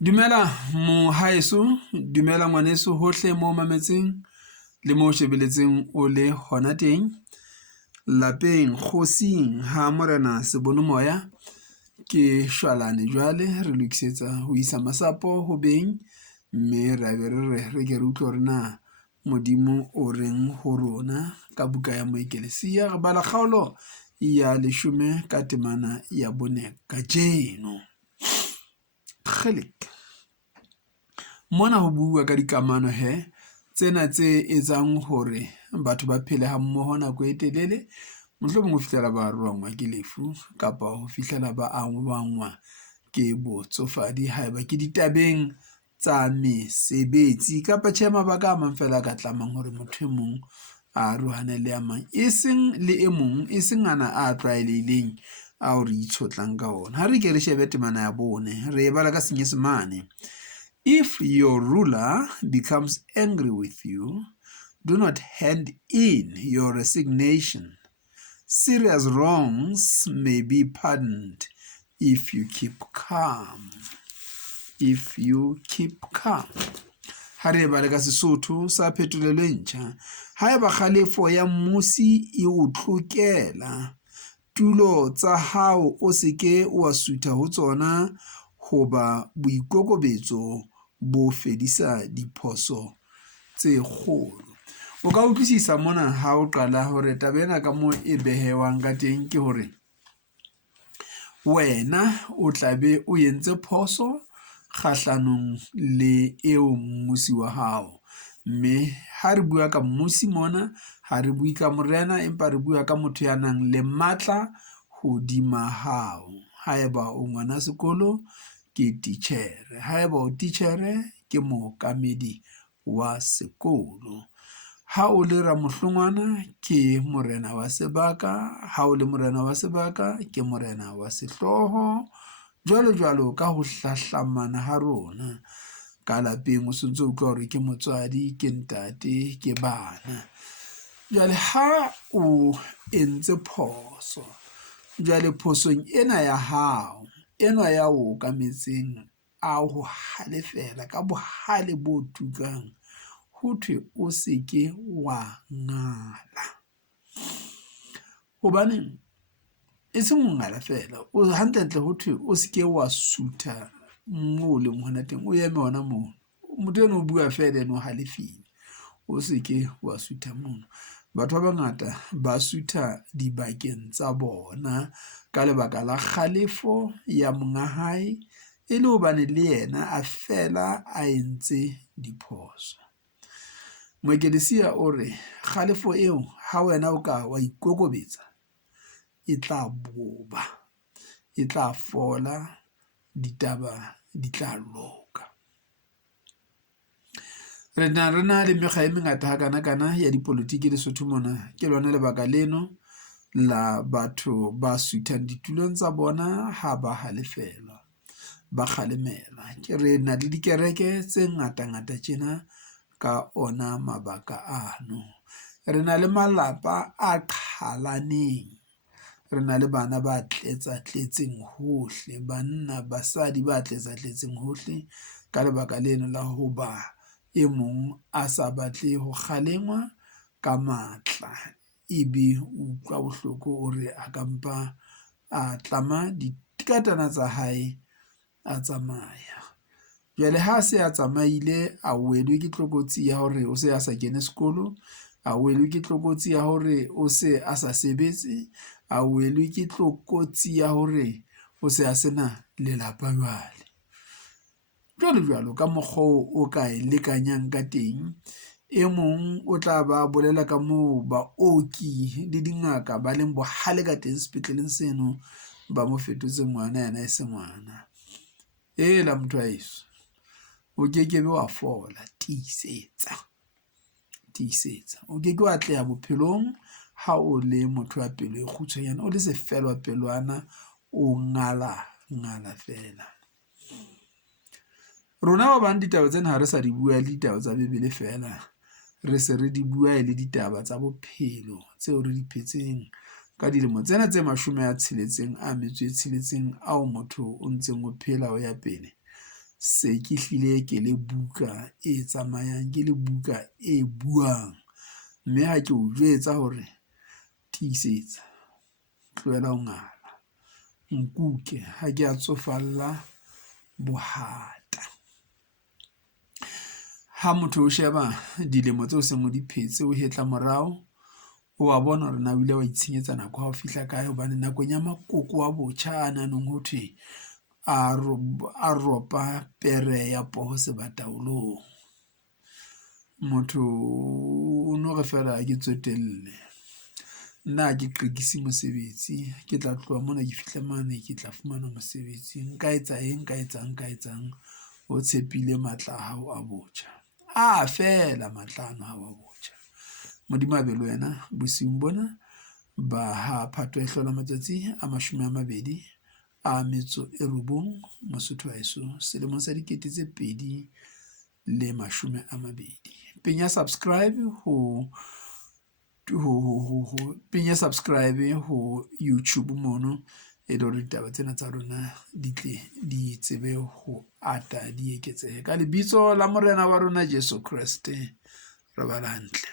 Dumela mohaeso, dumela ngwaneso hohle mo mametseng le mo shebeletseng o le hona teng. Lapeng kgosing ha morena sebono moya ke shwalane jwale re lokisetsa ho isa masapo ho beng, mme ra be re ke re utlwe hore na modimo o reng ho rona ka buka ya Moeklesia. Re bala Kholo ya 10 ka temana ya bone ka jeno. Mona ho bua ka dikamano tsena tse etsang hore batho ba phele ha mmoho nako e telele, mohlomong ho fihlela ba roangwa ke lefu kapa ho fihlela ba angwa ke botsofadi haeba ke ditabeng tsa mesebetsi kapa tjhe mabaka a mang fela ka tlamang hore motho e mong a rohane le a mang, e seng le e mong, e seng ana a tlwaelehileng a re itshotlang ka ona. Ha re ke re shebe temana ya bone, re e bala ka Senyesemane. If your ruler becomes angry with you, do not hand in your resignation. Serious wrongs may be pardoned if you keep calm. If you keep calm. Ha re bale ka Sesotho sa phetolelo e ntjha. Haeba kgalefo ya mmusi e o tlokela, tulo tsa hao o seke wa sutha ho tsona, hoba boikokobetso bo fedisa diphoso tse kgolo. O ka utlwisisa mona ha o qala hore taba ena ka moo e behewang ka teng ke hore wena o tlabe o entse phoso kgahlanong le eo mmusi wa hao. Mme ha re bua ka mmusi mona, ha re bue ka morena, empa re bua ka motho ya nang le matla hodima hao. Haeba o ngwana sekolo ke titjhere, haeba o titjhere ke mookamedi wa sekolo. Ha o le ramohlongwana ke morena wa sebaka, ha o le morena wa sebaka ke morena wa sehloho, jwalo ka ho hlahlamana ha rona ka lapeng. O sontso utlwa hore ke motswadi, ke ntate, ke bana. Jwale ha o entse phoso, jwale phosong ena ya hao, enwa ya o okametseng a ho halefela ka bohale bo tukang, ho thwe o seke wa ngala. Hobaneng e seng ho ngala fela, o hantlentle ho thwe o seke wa sutha moo leng hona teng, o eme hona moo. Motho eno o bua fela eno halefile, o seke wa sutha moo. Batho ba bangata ba sutha dibakeng tsa bona ka lebaka la kgalefo ya monga hae, e le hobane le yena a fela a entse diphoso. Moeklesia o re kgalefo eo ha wena o ka wa ikokobetsa, e tla boba, e tla fola, ditaba di tla loka. Re na le mekga e mengata hakana ya dipolotiki Lesotho mona. Ke lona lebaka leno la batho ba suthang ditulong tsa bona ha ba halefelwa, ba kgalemela. Ke re na le dikereke tse ngata tjena ka ona mabaka ano. Re na le malapa a qhalaneng, re na le bana ba tletseng hohle, banna basadi ba tletseng hohle ka lebaka leno la ho ba e mong a sa batle ho kgalengwa ka matla, ebe utlwa bohloko o re a ka mpa a tlama dikatana tsa hae a tsamaya. Jwale ha se a tsamaile, a welwe ke tlokotsi ya hore o se a sa kene sekolo, a welwe ke tlokotsi ya hore o se a sa sebetse, a welwe ke tlokotsi ya hore o se a sena lelapa jwalo ka mokgwa o ka e lekanyang ka teng. E mong o tla ba bolela ka moo baoki le dingaka ba leng bohale ka teng sepetleleng seno, ba mo fetotse ngwana yana e se ngwana. La motho wa heso, o kekebe wa fola, tiisetsa. O keke wa atleha bophelong ha o le motho wa pelo e kgutshwanyana, o le sefelwa pelwana, o ngala fela. Rona ba bang ditaba tsena ha re sa di bua le ditaba tsa Bebele fela, re se re di bua le ditaba tsa bophelo tseo re di phetseng ka dilemo tsena tse 66 ao motho o ntseng o phela o ya pele se ke hlile ke le buka e tsamayang, ke le buka e buang. Mme ha ke o jwetsa hore tiisetsa, tlohela ho ngala, nkuke ha ke a tsofalla bohata. Ha motho o sheba dilemo tseo seng o di phetse, o hetla morao, o a bona hore na o ile wa itshenyetsa nako ha o fihla kae, hobane nakong ya makoko a botjha a nanong ho thwe a ropa pere ya poho sebataolong. Motho o no re fela ke tsotelle, nna ha ke qekise mosebetsi, ke tla tloha mona ke fihle mane ke tla fumana mosebetsi, nka etsa eng, nka etsang, o tshepile matla a hao a botjha. Fela matla ano a hao a botjha. Modimo a be le wena bosiung bona ba ha Phato e hlola matsatsi a 29 Mosotho wa heso, selemong sa 2020. Penya subscribe ho YouTube mono, e le hore ditaba tsena tsa rona di tle di tsebe ho ata di eketsehe. Ka lebitso la morena wa rona Jesu Kriste, re bala hantle.